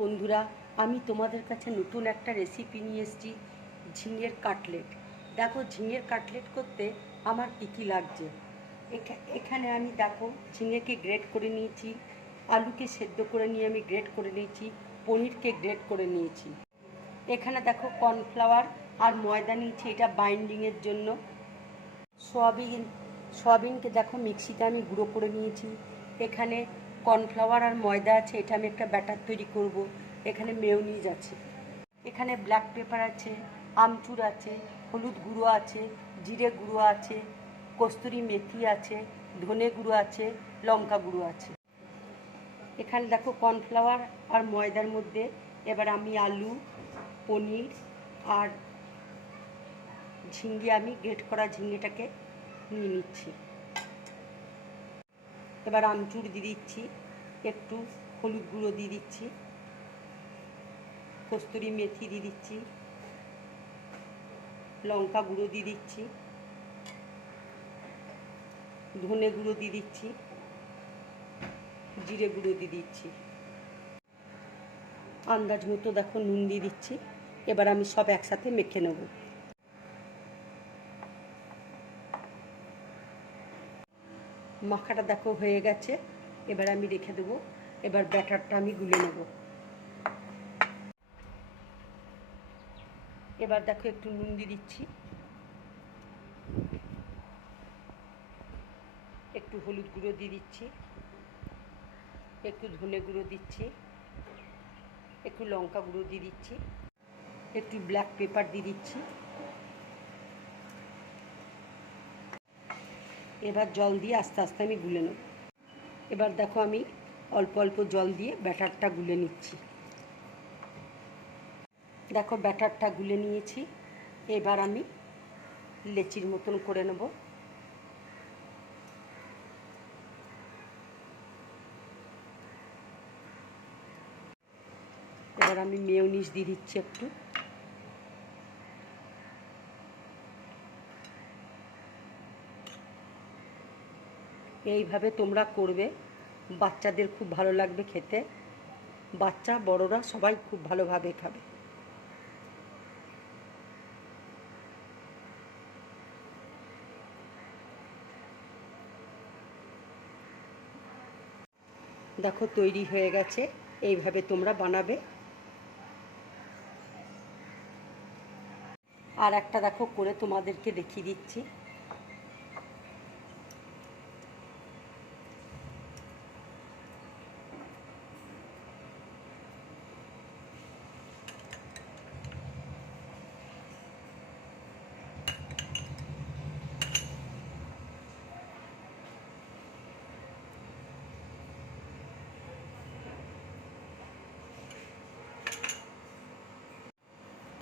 বন্ধুরা, আমি তোমাদের কাছে নতুন একটা রেসিপি নিয়ে এসেছি, ঝিঙের কাটলেট। দেখো ঝিঙের কাটলেট করতে আমার কী কী লাগছে। এখানে আমি দেখো ঝিঙেকে গ্রেট করে নিয়েছি, আলুকে সেদ্ধ করে নিয়ে আমি গ্রেট করে নিয়েছি, পনিরকে গ্রেট করে নিয়েছি। এখানে দেখো কর্নফ্লাওয়ার আর ময়দা নিয়েছি, এটা বাইন্ডিংয়ের জন্য। সোয়াবিনকে দেখো মিক্সিতে আমি গুঁড়ো করে নিয়েছি। এখানে কর্নফ্লাওয়ার আর ময়দা আছে, এটা আমি একটা ব্যাটার তৈরি করব। এখানে মেয়োনিজ আছে, এখানে ব্ল্যাক পেপার আছে, আমচুর আছে, হলুদ গুঁড়ো আছে, জিরে গুঁড়ো আছে, কস্তুরি মেথি আছে, ধনে গুঁড়ো আছে, লঙ্কা গুঁড়ো আছে। এখানে দেখো কর্নফ্লাওয়ার আর ময়দার মধ্যে এবার আমি আলু, পনির আর ঝিঙে, আমি গ্রেট করা ঝিঙেটাকে নিয়ে নিচ্ছি। এবার আমচুর দিয়ে দিচ্ছি, একটু হলুদ গুঁড়ো দিয়ে দিচ্ছি, কস্তুরি মেথি দিয়ে দিচ্ছি, লঙ্কা গুঁড়ো দিয়ে দিচ্ছি, ধনে গুঁড়ো দিয়ে দিচ্ছি, জিরে গুঁড়ো দিয়ে দিচ্ছি, আন্দাজ মতো দেখো নুন দিয়ে দিচ্ছি। এবার আমি সব একসাথে মেখে নেব। মাখাটা দেখো হয়ে গেছে, এবার আমি রেখে দেবো। এবার ব্যাটারটা আমি গুলে নেব। এবার দেখো একটু নুন দিয়ে দিচ্ছি, একটু হলুদ গুঁড়ো দিয়ে দিচ্ছি, একটু ধনে গুঁড়ো দিচ্ছি, একটু লঙ্কা গুঁড়ো দিয়ে দিচ্ছি, একটু ব্ল্যাক পেপার দিয়ে দিচ্ছি। এবার জল দিয়ে আস্তে আস্তে আমি গুলে নেব। এবার দেখো আমি অল্প অল্প জল দিয়ে ব্যাটারটা গুলে নিচ্ছি। দেখো ব্যাটারটা গুলে নিয়েছি, এবার আমি লেচির মতন করে নেব। এবার আমি মেয়োনিজ দিয়ে দিচ্ছি একটু। এইভাবে তোমরা করবে, বাচ্চাদের খুব ভালো লাগবে খেতে। বাচ্চা বড়রা সবাই খুব ভালোভাবে খাবে। দেখো তৈরি হয়ে গেছে, এইভাবে তোমরা বানাবে। আর একটা দেখো করে তোমাদেরকে দেখিয়ে দিচ্ছি।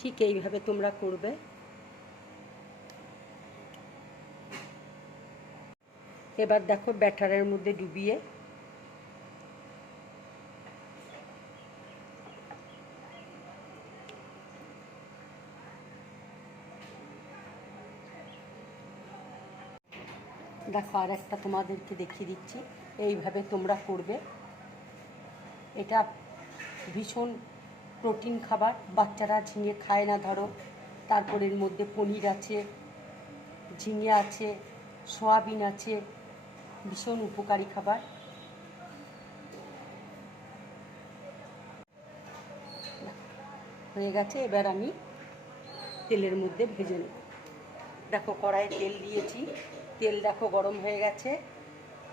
ঠিক এইভাবে তোমরা করবে। এবার দেখো ব্যাটারের মধ্যে ডুবিয়ে দেখো আর একটা তোমাদেরকে দেখিয়ে দিচ্ছি। এইভাবে তোমরা করবে। এটা ভীষণ প্রোটিন খাবার, বাচ্চারা ঝিঙে খায় না ধরো। তারপর এর মধ্যে পনির আছে, ঝিঙে আছে, সয়াবিন আছে, ভীষণ উপকারী খাবার। হয়ে গেছে, এবার আমি তেলের মধ্যে ভেজে নেব। দেখো কড়াইয়ে তেল দিয়েছি, তেল দেখো গরম হয়ে গেছে।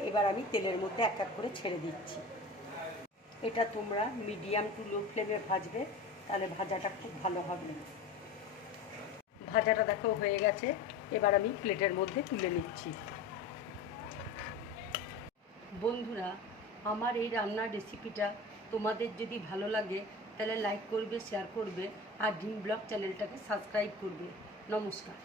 এবার আমি তেলের মধ্যে এক এক করে ছেড়ে দিচ্ছি। এটা তোমরা মিডিয়াম টু লো ফ্লেমে ভাজবে, তাহলে ভাজাটা খুব ভালো হবে। ভাজাটা দেখো হয়ে গেছে, এবার আমি প্লেটের মধ্যে তুলে নিচ্ছি। বন্ধুরা, আমার এই রান্নার রেসিপিটা তোমাদের যদি ভালো লাগে তাহলে লাইক করবে, শেয়ার করবে আর ড্রিম ব্লগ চ্যানেলটাকে সাবস্ক্রাইব করবে। নমস্কার।